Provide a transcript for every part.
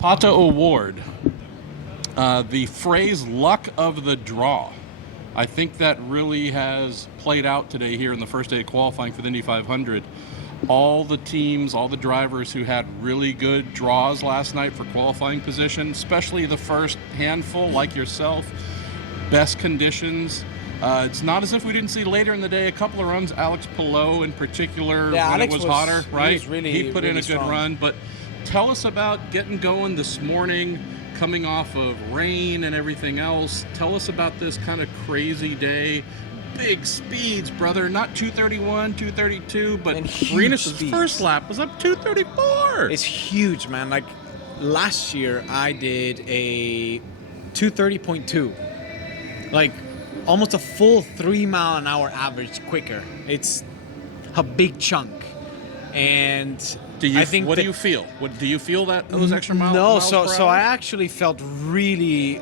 Pato Award. The phrase luck of the draw. I think that really has played out today here in the first day of qualifying for the Indy 500. All the teams, all the drivers who had really good draws last night for qualifying position, especially the first handful like yourself, best conditions. It's not as if we didn't see later in the day a couple of runs. Alex Palou in particular, when Alex it was hotter, right? He put in a good run. But tell us about getting going this morning, coming off of rain and everything else. Tell us about this kind of crazy day. Big speeds, brother. Not 231, 232, but Renus' first lap was up 234. It's huge, man. Like last year, I did a 230.2. Like almost a full 3 mile an hour average quicker. It's a big chunk. And what do you feel? Do you feel that those extra miles? No, miles per so hour? I actually felt really,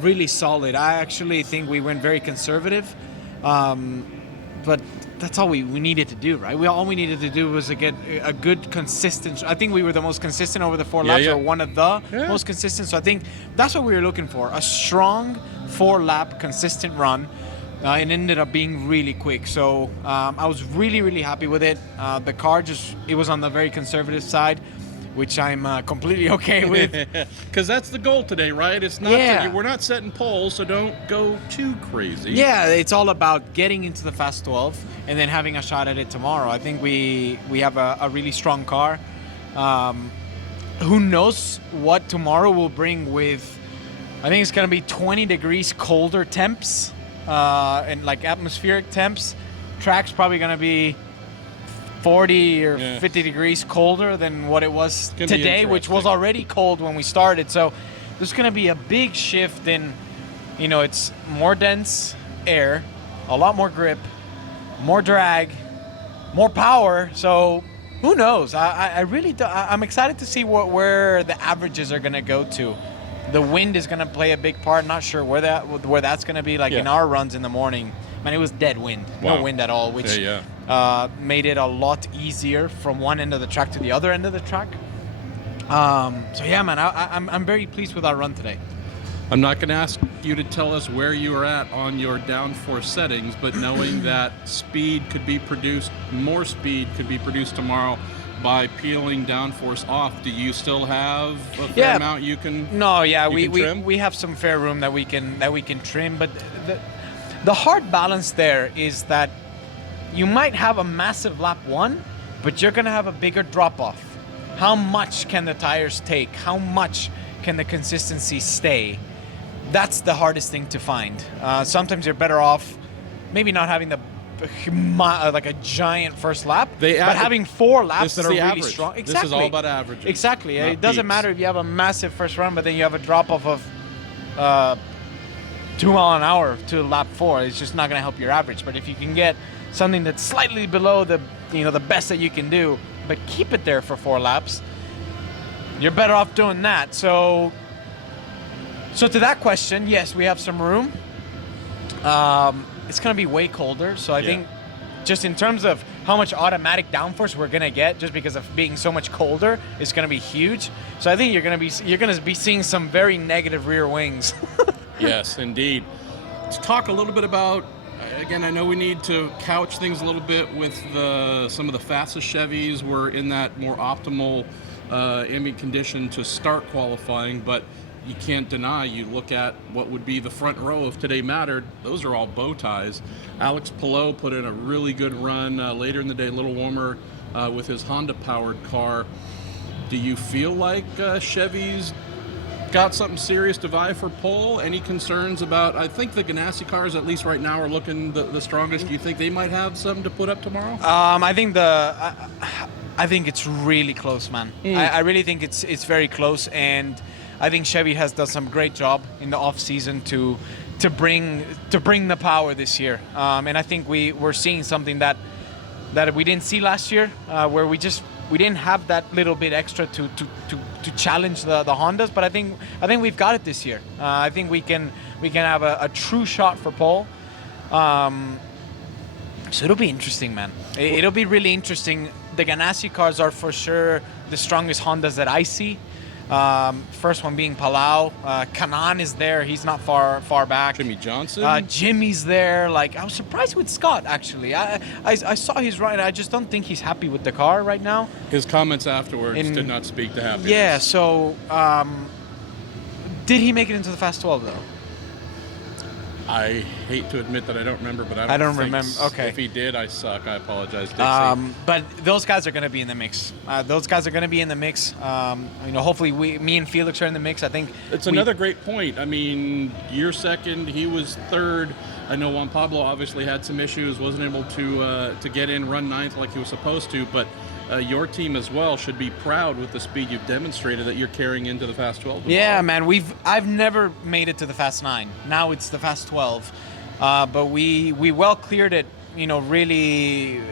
really solid. I actually think we went very conservative, but that's all we needed to do, right? All we needed to do was to get a good consistent. I think we were the most consistent over the 4 laps, or one of the most consistent. So I think that's what we were looking for: a strong 4-lap consistent run. It ended up being really quick, so I was really, really happy with it. The car it was on the very conservative side, which I'm completely okay with. Because that's the goal today, right? It's not we're not setting poles, so don't go too crazy. Yeah, it's all about getting into the Fast 12 and then having a shot at it tomorrow. I think we have a really strong car. Who knows what tomorrow will bring with, I think it's going to be 20 degrees colder temps. And like atmospheric temps. Track's probably going to be 40 or 50 degrees colder than what it was today, which was already cold when we started. So there's going to be a big shift in, it's more dense air, a lot more grip, more drag, more power. So who knows? I really do, I'm excited to see where the averages are going to go to. The wind is going to play a big part. Not sure where that's going to be. Like in our runs in the morning, man, it was dead wind. Wow. No wind at all, which made it a lot easier from one end of the track to the other end of the track. So yeah, man, I'm very pleased with our run today. I'm not going to ask you to tell us where you are at on your downforce settings, but knowing that more speed could be produced tomorrow by peeling downforce off, do you still have a fair amount you can? No, trim? we have some fair room that we can trim, but the hard balance there is that you might have a massive lap 1, but you're gonna have a bigger drop off. How much can the tires take? How much can the consistency stay? That's the hardest thing to find. Sometimes you're better off maybe not having like a giant first lap, but having 4 laps that are really strong. Exactly. This is all about averages. Exactly. It doesn't matter if you have a massive first run, but then you have a drop off of 2 mile an hour to lap 4. It's just not going to help your average. But if you can get something that's slightly below the best that you can do, but keep it there for 4 laps, you're better off doing that. So to that question, yes, we have some room. It's going to be way colder, so I think just in terms of how much automatic downforce we're going to get just because of being so much colder, it's going to be huge. So I think you're going to be seeing some very negative rear wings. Yes, indeed. Let's talk a little bit about, again, I know we need to couch things a little bit with some of the fastest Chevys were in that more optimal ambient condition to start qualifying, but you can't deny, you look at what would be the front row if today mattered, those are all bow ties. Alex Palou put in a really good run later in the day, a little warmer with his Honda-powered car. Do you feel like Chevy's got something serious to vie for pole? Any concerns about, I think the Ganassi cars, at least right now, are looking the strongest. Do you think they might have something to put up tomorrow? I think it's really close, man. I really think it's very close, and I think Chevy has done some great job in the off season to bring the power this year, and I think we're seeing something that we didn't see last year, where we didn't have that little bit extra to challenge the Hondas. But I think we've got it this year. I think we can have a true shot for pole. So it'll be interesting, man. It'll be really interesting. The Ganassi cars are for sure the strongest Hondas that I see. First one being Palau. Kanan is there. He's not far back. Jimmy Johnson. Jimmy's there. Like, I was surprised with Scott, actually. I saw his ride. I just don't think he's happy with the car right now. His comments afterwards did not speak to happiness. Yeah, so did he make it into the Fast 12, though? I hate to admit that I don't remember, but I don't remember. Okay. If he did, I suck. I apologize, Dixie. But those guys are going to be in the mix. Hopefully me and Felix are in the mix. I think it's another great point. I mean, you're second. He was third. I know Juan Pablo obviously had some issues, wasn't able to get in, run ninth like he was supposed to, but your team as well should be proud with the speed you've demonstrated that you're carrying into the Fast 12 tomorrow. Yeah, man. I've never made it to the Fast 9. Now it's the Fast 12. But we well cleared it, really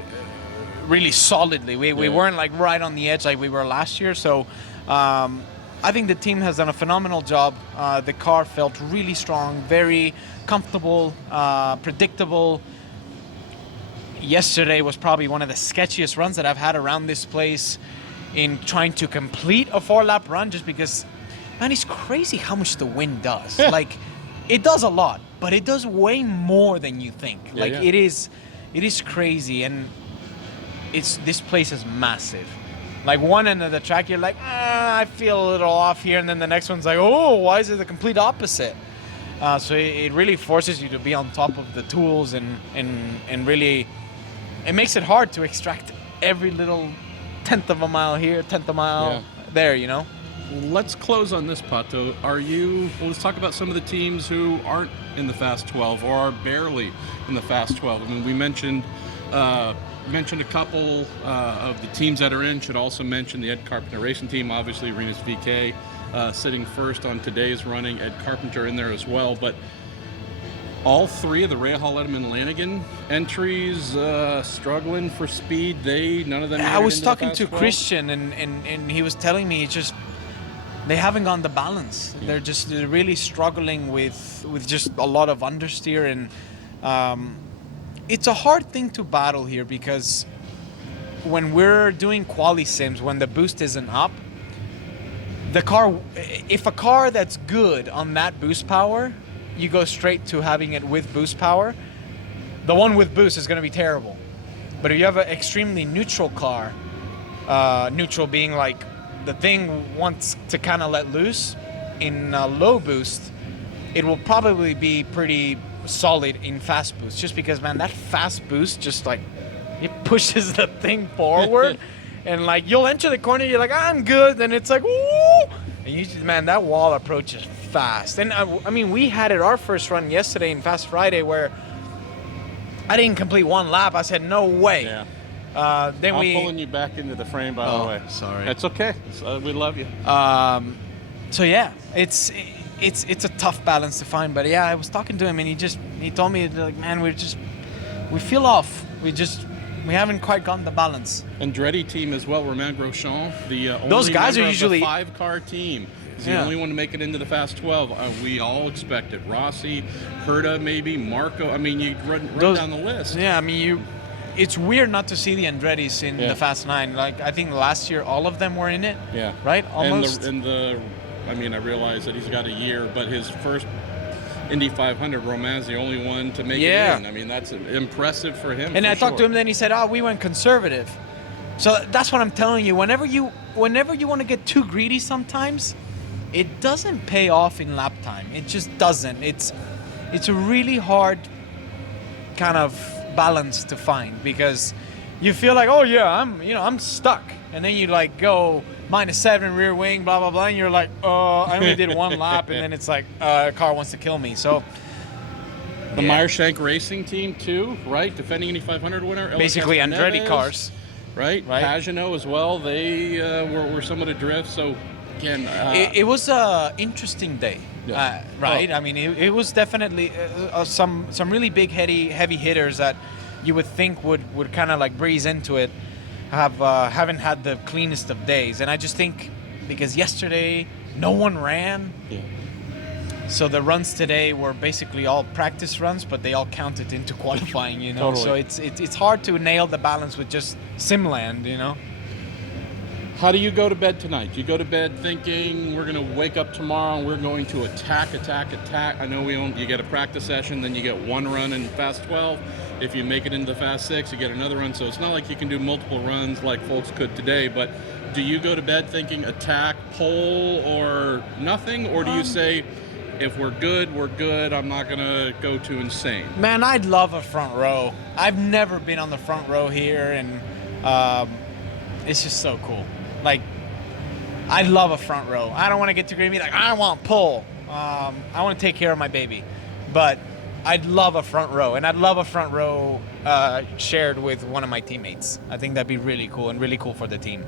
solidly. We weren't like right on the edge like we were last year. So I think the team has done a phenomenal job. The car felt really strong, very comfortable, predictable. Yesterday was probably one of the sketchiest runs that I've had around this place in trying to complete a 4-lap run, just because, man, it's crazy how much the wind does. Like, it does a lot, but it does way more than you think. It is crazy, and this place is massive. Like, one end of the track, you're like, I feel a little off here, and then the next one's like, oh, why is it the complete opposite? So it really forces you to be on top of the tools and really. It makes it hard to extract every little tenth of a mile here, tenth of a mile there, Let's close on this, Pato. Let's talk about some of the teams who aren't in the Fast 12 or are barely in the Fast 12. I mean, we mentioned a couple of the teams that are in. Should also mention the Ed Carpenter Racing Team, obviously Arenas VK sitting first on today's running. Ed Carpenter in there as well, but all three of the Ray Hall, Letterman, Lanigan entries struggling for speed. None of them. I was talking to Christian, and he was telling me they haven't gone the balance. Yeah. They're really struggling with just a lot of understeer, and it's a hard thing to battle here, because when we're doing quali sims, when the boost isn't up, if a car that's good on that boost power, you go straight to having it with boost power, the one with boost is going to be terrible. But if you have an extremely neutral car, neutral being like the thing wants to kind of let loose in low boost, it will probably be pretty solid in fast boost, just because, man, that fast boost just like it pushes the thing forward. And like you'll enter the corner, you're like, I'm good, then it's like, woo! And that wall approaches fast. And I mean, we had it our first run yesterday in Fast Friday where I didn't complete one lap. I said, no way. Yeah. I'm pulling you back into the frame, by the way. Sorry. That's okay. We love you. So yeah, it's a tough balance to find. But yeah, I was talking to him, and he told me, like, man, we feel off. We haven't quite gotten the balance. Andretti team as well, Romain Grosjean, the only those guys member are usually of the 5-car team. He's the only one to make it into the Fast 12. We all expected Rossi, Herta, maybe Marco. I mean, you run down the list. Yeah, I mean, it's weird not to see the Andrettis in the Fast 9. Like, I think last year all of them were in it. Yeah. Right? Almost. I realize that he's got a year, but his first Indy 500, Romain's the only one to make it in. I mean, that's impressive for him. And I talked to him, then he said, we went conservative. So that's what I'm telling you. Whenever you want to get too greedy sometimes, it doesn't pay off in lap time. It just doesn't. It's a really hard kind of balance to find, because you feel like, oh yeah, I'm stuck. And then you like go -7 rear wing, blah, blah, blah. And you're like, I only did one lap. And then it's like, a car wants to kill me. So the Meyershank Racing Team too, right? Defending Indy 500 winner. Basically Andretti cars. Right? Pagano as well. They were somewhat adrift. So again, it was an interesting day. Yeah. Right? I mean, it was definitely some really big, heavy hitters that you would think would kind of like breeze into it. Haven't had the cleanest of days, and I just think because yesterday no one ran, so the runs today were basically all practice runs, but they all counted into qualifying, Totally. So it's hard to nail the balance with just Simland, How do you go to bed tonight? Do you go to bed thinking we're going to wake up tomorrow and we're going to attack? I know you get a practice session, then you get one run in Fast 12. If you make it into the Fast 6, you get another run. So it's not like you can do multiple runs like folks could today. But do you go to bed thinking attack, pole, or nothing? Or do you say, if we're good, we're good. I'm not going to go too insane? Man, I'd love a front row. I've never been on the front row here, and it's just so cool. Like, I love a front row. I don't want to get too greedy, like, I want pole. I want to take care of my baby. But I'd love a front row, and I'd love a front row shared with one of my teammates. I think that'd be really cool and really cool for the team.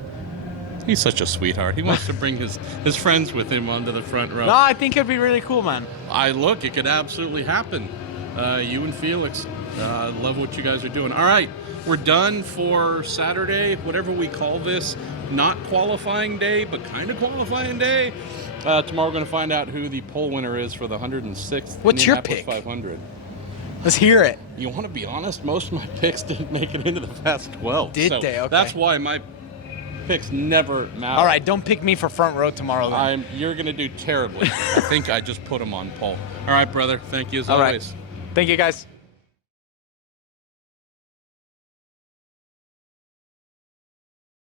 He's such a sweetheart. He wants to bring his friends with him onto the front row. No, I think it'd be really cool, man. It could absolutely happen. You and Felix, love what you guys are doing. All right, we're done for Saturday, whatever we call this. Not qualifying day, but kind of qualifying day. Tomorrow we're going to find out who the pole winner is for the 106th What's your Indianapolis pick? 500. Let's hear it. You want to be honest? Most of my picks didn't make it into the Fast 12. Did they? Okay. That's why my picks never matter. All right, don't pick me for front row tomorrow, then. You're going to do terribly. I think I just put them on pole. All right, brother. Thank you as All right. always. Thank you, guys.